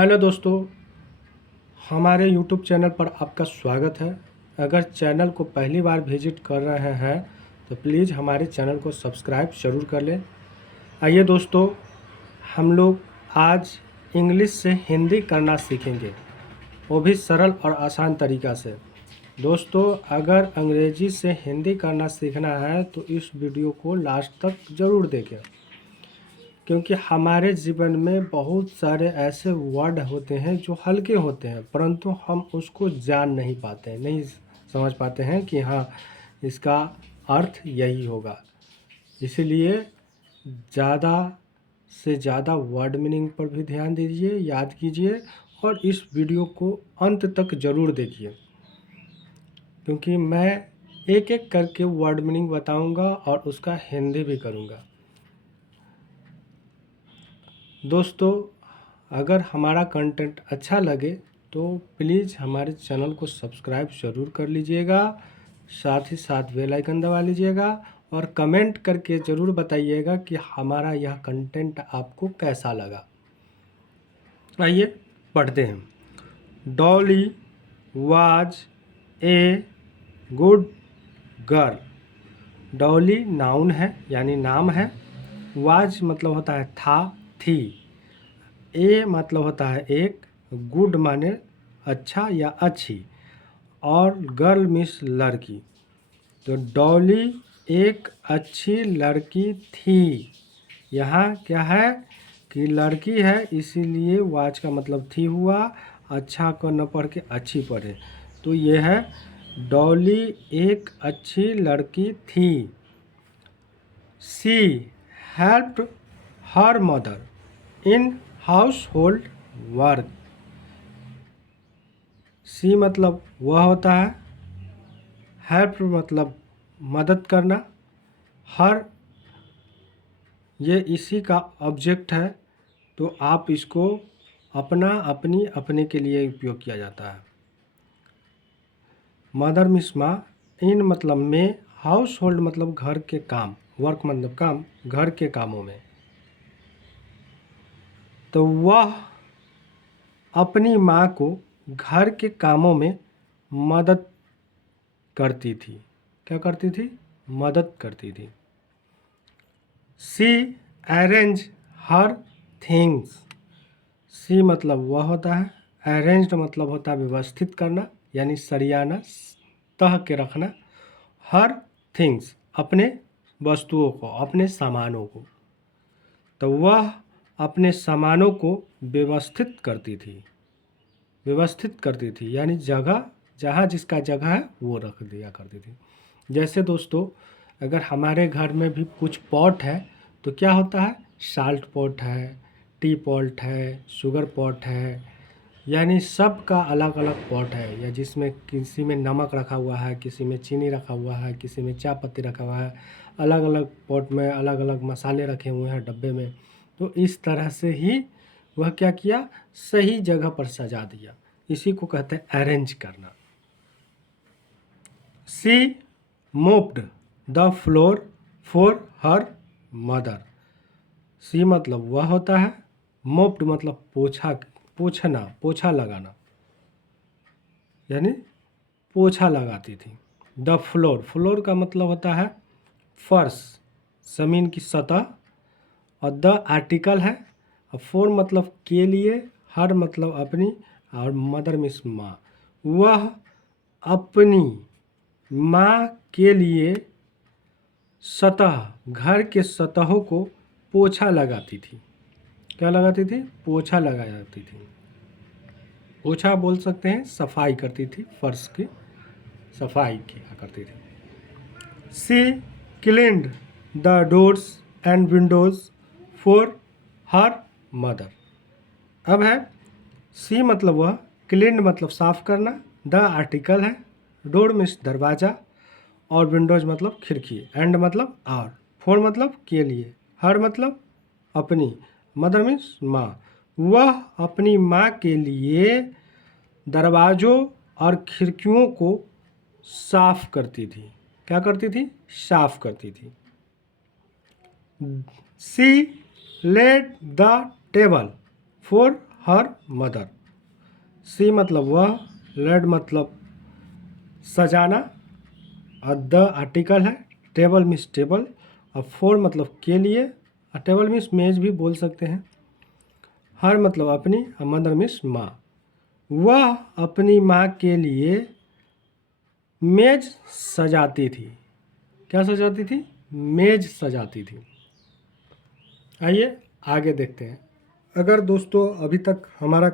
Hello दोस्तों, हमारे YouTube channel पर आपका स्वागत है। अगर चैनल को पहली बार विजिट कर रहे हैं तो प्लीज़ हमारे चैनल को सब्सक्राइब ज़रूर कर लें। आइए दोस्तों, हम लोग आज इंग्लिश से हिंदी करना सीखेंगे, वो भी सरल और आसान तरीक़ा से। दोस्तों, अगर अंग्रेज़ी से हिंदी करना सीखना है तो इस वीडियो को लास्ट तक ज़रूर देखें, क्योंकि हमारे जीवन में बहुत सारे ऐसे वर्ड होते हैं जो हल्के होते हैं, परंतु हम उसको जान नहीं पाते हैं, नहीं समझ पाते हैं कि हाँ, इसका अर्थ यही होगा। इसीलिए ज़्यादा से ज़्यादा वर्ड मीनिंग पर भी ध्यान दीजिए, याद कीजिए और इस वीडियो को अंत तक ज़रूर देखिए, क्योंकि मैं एक एक करके वर्ड मीनिंग बताऊंगा और उसका हिंदी भी करूंगा। दोस्तों, अगर हमारा कंटेंट अच्छा लगे तो प्लीज़ हमारे चैनल को सब्सक्राइब ज़रूर कर लीजिएगा, साथ ही साथ बेल आइकन दबा लीजिएगा और कमेंट करके ज़रूर बताइएगा कि हमारा यह कंटेंट आपको कैसा लगा। आइए पढ़ते हैं। Dolly was a good girl. Dolly noun है यानी नाम है, वाज मतलब होता है था, थी, ए मतलब होता है एक, गुड माने अच्छा या अच्छी, और गर्ल मीन्स लड़की। तो डॉली एक अच्छी लड़की थी। यहाँ क्या है कि लड़की है, इसीलिए वाज का मतलब थी हुआ, अच्छा को न पढ़ के अच्छी पढ़े, तो ये है डॉली एक अच्छी लड़की थी। She helped her mother in household work. She मतलब वह होता है, हेल्प मतलब मदद करना, हर ये इसी का ऑब्जेक्ट है, तो आप इसको अपना अपनी अपने के लिए उपयोग किया जाता है। मदर मिस माँ, इन मतलब में, हाउस होल्ड मतलब घर के काम, वर्क मतलब काम, घर के कामों में। तो वह अपनी माँ को घर के कामों में मदद करती थी। क्या करती थी? मदद करती थी। सी अरेंज हर थिंग्स। सी मतलब वह होता है, अरेंज्ड मतलब होता है व्यवस्थित करना यानी सरियाना, तह के रखना, हर थिंग्स अपने वस्तुओं को, अपने सामानों को। तो वह अपने सामानों को व्यवस्थित करती थी। व्यवस्थित करती थी यानी जगह, जहाँ जिसका जगह है वो रख दिया करती थी। जैसे दोस्तों, अगर हमारे घर में भी कुछ पॉट है तो क्या होता है, साल्ट पॉट है, टी पॉट है, शुगर पॉट है, यानी सब का अलग अलग पॉट है, या जिसमें किसी में नमक रखा हुआ है, किसी में चीनी रखा हुआ है, किसी में चाय पत्ती रखा हुआ है, अलग अलग पॉट में अलग अलग मसाले रखे हुए हैं डब्बे में। तो इस तरह से ही वह क्या किया, सही जगह पर सजा दिया। इसी को कहते हैं अरेंज करना। She mopped the floor for her mother. She मतलब वह होता है, मोप्ड मतलब पोछा, पोछना, पोछा लगाना, यानी पोछा लगाती थी। द फ्लोर, फ्लोर का मतलब होता है फर्श, ज़मीन की सतह, और द आर्टिकल है, और फोर मतलब के लिए, हर मतलब अपनी, और मदर मीन्स माँ। वह अपनी माँ के लिए सतह, घर के सतहों को पोछा लगाती थी। क्या लगाती थी? पोछा लगाती थी। पोछा बोल सकते हैं, सफाई करती थी, फर्श की सफाई किया करती थी। She cleaned the doors and windows for her mother. अब है सी मतलब वह, क्लीन्ड मतलब साफ करना, द आर्टिकल है, डोर मीन्स दरवाज़ा, और विंडोज मतलब खिड़की, एंड मतलब और, फॉर मतलब के लिए, हर मतलब अपनी, मदर मीन्स माँ। वह अपनी माँ के लिए दरवाज़ों और खिड़कियों को साफ करती थी। क्या करती थी? साफ करती थी। She laid the table for her mother. She मतलब वह, लेड मतलब सजाना, और द आर्टिकल है, टेबल मीन्स टेबल, और फोर मतलब के लिए, और टेबल मीन्स मेज भी बोल सकते हैं। हर मतलब अपनी, और मदर मीन्स माँ। वह अपनी माँ के लिए मेज सजाती थी। क्या सजाती थी? मेज सजाती थी। आइए आगे देखते हैं। अगर दोस्तों अभी तक हमारा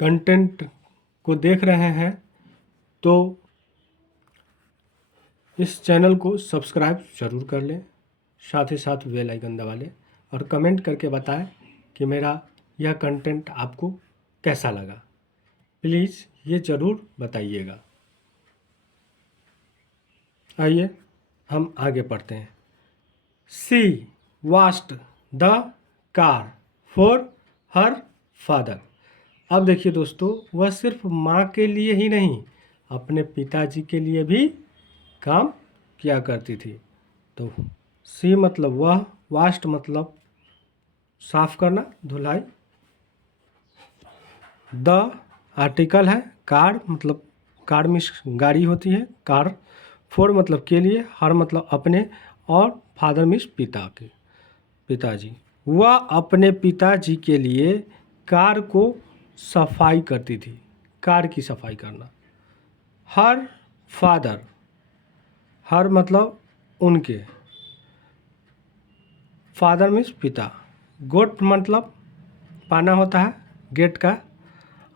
कंटेंट को देख रहे हैं तो इस चैनल को सब्सक्राइब ज़रूर कर लें, साथ ही साथ बेल आइकन दबा लें, और कमेंट करके बताएं कि मेरा यह कंटेंट आपको कैसा लगा। प्लीज़ ये ज़रूर बताइएगा। आइए हम आगे पढ़ते हैं। She washed the car for her father. अब देखिए दोस्तों, वह सिर्फ माँ के लिए ही नहीं, अपने पिताजी के लिए भी काम किया करती थी। तो सी मतलब वह, वाश्ड मतलब साफ करना, धुलाई, द आर्टिकल है, कार मतलब कार मीन्स गाड़ी होती है, कार, फोर मतलब के लिए, हर मतलब अपने, और फादर मीन्स पिताजी। वह अपने पिताजी के लिए कार को सफाई करती थी, कार की सफाई करना। हर फादर, हर मतलब उनके, फादर मीन्स पिता, गोट मतलब पाना होता है, गेट का।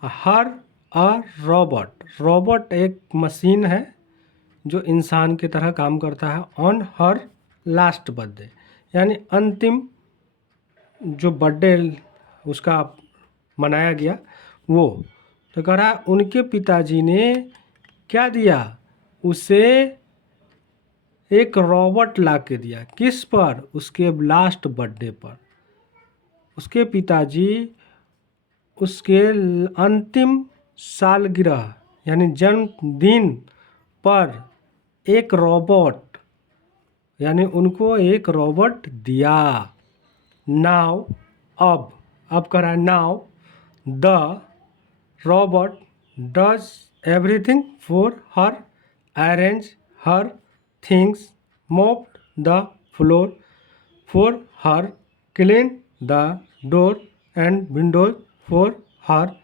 हर अ रोबोट, रोबोट एक मशीन है जो इंसान की तरह काम करता है। ऑन हर लास्ट बर्थडे, यानी अंतिम जो बर्थडे उसका मनाया गया वो। तो कह रहा है उनके पिताजी ने क्या दिया, उसे एक रोबोट ला के दिया। किस पर? उसके लास्ट बर्थडे पर। उसके पिताजी उसके अंतिम सालगिरह यानी जन्मदिन पर एक रोबोट, यानी उनको एक रोबोट दिया। नाउ, अब करा now the robot does everything for her, arrange her things, mop the floor for her, clean the door and windows for her,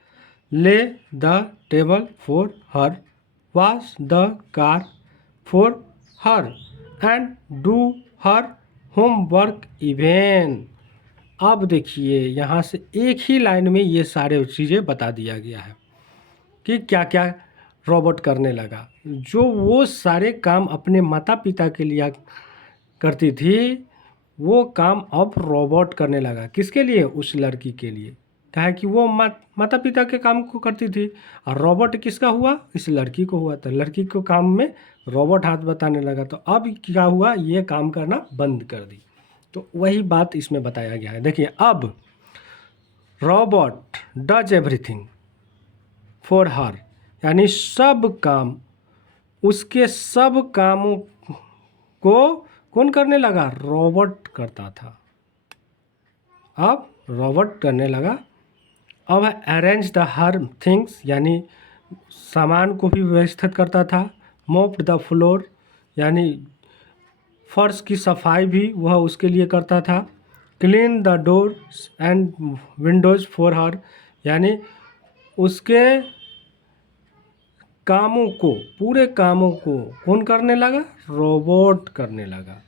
lay the table for her, wash the car for her, and do her homework even। अब देखिए यहाँ से एक ही line में ये सारे चीज़ें बता दिया गया है कि क्या क्या रोबोट करने लगा। जो वो सारे काम अपने माता पिता के लिए करती थी, वो काम अब रोबोट करने लगा। किसके लिए? उस लड़की के लिए। क्या है कि वो माता पिता के काम को करती थी, और रोबोट किसका हुआ? इस लड़की को हुआ। तो लड़की को काम में रोबोट हाथ बताने लगा। तो अब क्या हुआ? ये काम करना बंद कर दी। तो वही बात इसमें बताया गया है। देखिए, अब robot does everything for her, यानी सब काम, उसके सब कामों को कौन करने लगा? रोबोट करता था। अब रोबोट करने लगा। अब अरेंज द हर थिंग्स, यानी सामान को भी व्यवस्थित करता था। मोप्ड द फ्लोर, यानी फर्श की सफाई भी वह उसके लिए करता था। Clean the doors and windows for हर, यानी उसके कामों को, पूरे कामों को कौन करने लगा? रोबोट करने लगा।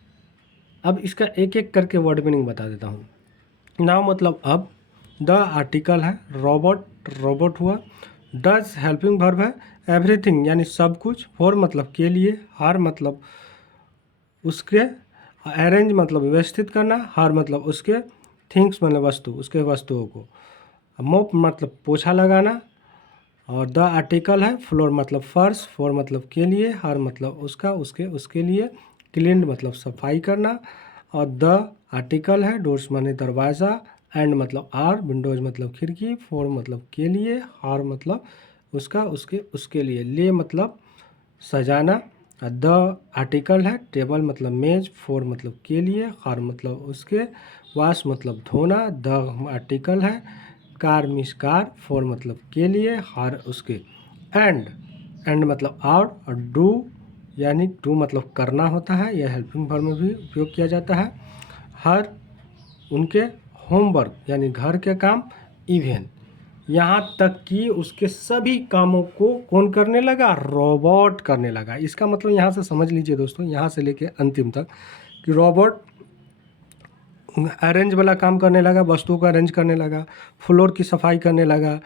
अब इसका एक एक करके वर्ड मीनिंग बता देता हूँ। नाउ मतलब अब, द आर्टिकल है, रोबोट रोबोट हुआ, डज हेल्पिंग वर्ब है, एवरीथिंग यानी सब कुछ, फॉर मतलब के लिए, हर मतलब उसके, अरेंज मतलब व्यवस्थित करना, हर मतलब उसके, थिंग्स मतलब वस्तु, उसके वस्तुओं को, मोप मतलब पोछा लगाना, और द आर्टिकल है, फ्लोर मतलब फर्श, फॉर मतलब के लिए, हर मतलब उसका, उसके लिए, क्लीन मतलब सफाई करना, और द आर्टिकल है, डोर्स माने दरवाज़ा, एंड मतलब आर, विंडोज मतलब खिड़की, फॉर मतलब के लिए, हर मतलब उसका, उसके लिए, ले मतलब सजाना, द आर्टिकल है, टेबल मतलब मेज, फोर मतलब के लिए, हर मतलब उसके, वाश मतलब धोना, द आर्टिकल है, कार मीन्स कार, फोर मतलब के लिए, हर उसके, एंड मतलब और डू यानी डू मतलब करना होता है, यह हेल्पिंग वर्ब में भी उपयोग किया जाता है। हर उनके होमवर्क यानी घर के काम, इवन यहाँ तक कि उसके सभी कामों को कौन करने लगा, रोबोट करने लगा। इसका मतलब यहाँ से समझ लीजिए दोस्तों, यहाँ से लेके अंतिम तक कि रोबोट अरेंज वाला काम करने लगा, वस्तुओं को अरेंज करने लगा, फ्लोर की सफाई करने लगा,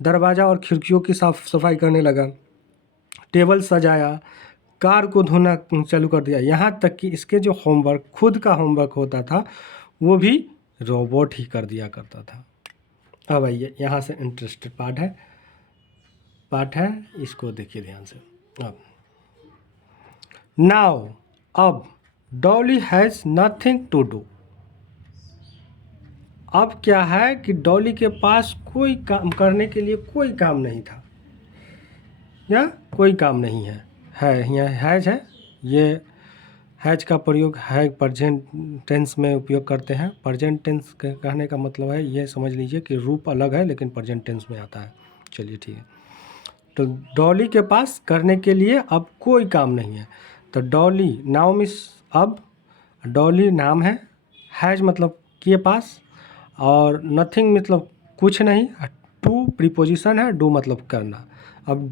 दरवाज़ा और खिड़कियों की साफ सफाई करने लगा, टेबल सजाया, कार को धोना चालू कर दिया। यहाँ तक कि इसके जो होमवर्क खुद का होमवर्क होता था वो भी रोबोट ही कर दिया करता था। अब आइए यहाँ से इंटरेस्टेड पार्ट है, इसको देखिए ध्यान से। अब नाउ, अब Dolly has nothing to do. अब क्या है कि डॉली के पास कोई काम करने के लिए कोई काम नहीं था, या कोई काम नहीं है यहाँ हैज़ है, ये हैज़ का प्रयोग है प्रेजेंट टेंस में उपयोग करते हैं। प्रेजेंट टेंस कहने का मतलब है, ये समझ लीजिए कि रूप अलग है लेकिन प्रेजेंट टेंस में आता है। चलिए ठीक है, तो डॉली के पास करने के लिए अब कोई काम नहीं है। तो डॉली नाउ मीन्स अब, डॉली नाम है, हैज़ मतलब के पास, और नथिंग मतलब कुछ नहीं, टू प्रीपोजिशन है, डू मतलब करना। अब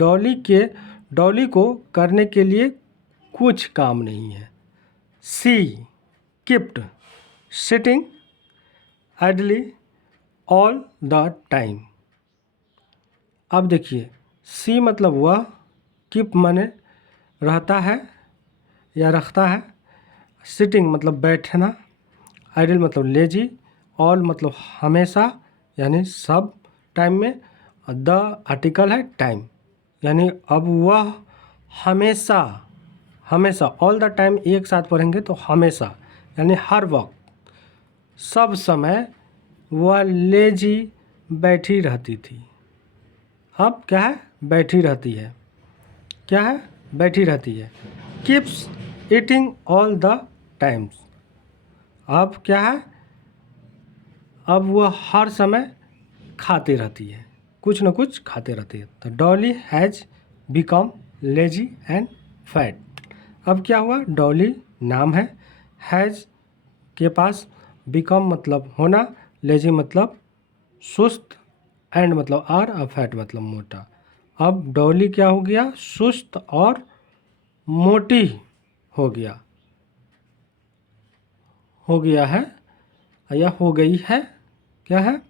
डॉली को करने के लिए कुछ काम नहीं है। सी kept sitting idly all the time। अब देखिए, सी मतलब वह, कीप माने रहता है या रखता है, सिटिंग मतलब बैठना, आइडल मतलब लेजी, ऑल मतलब हमेशा यानी सब टाइम में, द आर्टिकल है टाइम, यानी अब वह हमेशा ऑल द टाइम एक साथ पढ़ेंगे तो हमेशा यानी हर वक्त, सब समय वह लेजी बैठी रहती थी। अब क्या है, बैठी रहती है, क्या है, बैठी रहती है। Keeps eating all the times. अब क्या है, अब वह हर समय खाती रहती है, कुछ न कुछ खाते रहती है। तो Dolly has become lazy and fat. अब क्या हुआ, डॉली नाम है, हैज़ के पास, बिकम मतलब होना, लेजी मतलब सुस्त, एंड मतलब और फैट मतलब मोटा। अब डॉली क्या हो गया, सुस्त और मोटी हो गया है या हो गई है, क्या है।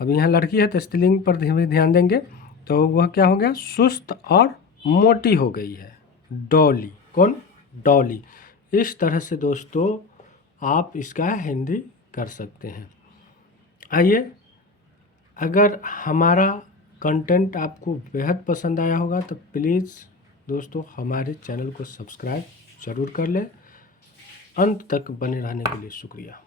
अब यहाँ लड़की है तो स्त्रीलिंग पर ध्यान देंगे, तो वह क्या हो गया, सुस्त और मोटी हो गई है। डॉली, कौन, डॉली। इस तरह से दोस्तों आप इसका हिंदी कर सकते हैं। आइए, अगर हमारा कंटेंट आपको बेहद पसंद आया होगा तो प्लीज़ दोस्तों हमारे चैनल को सब्सक्राइब ज़रूर कर लें। अंत तक बने रहने के लिए शुक्रिया।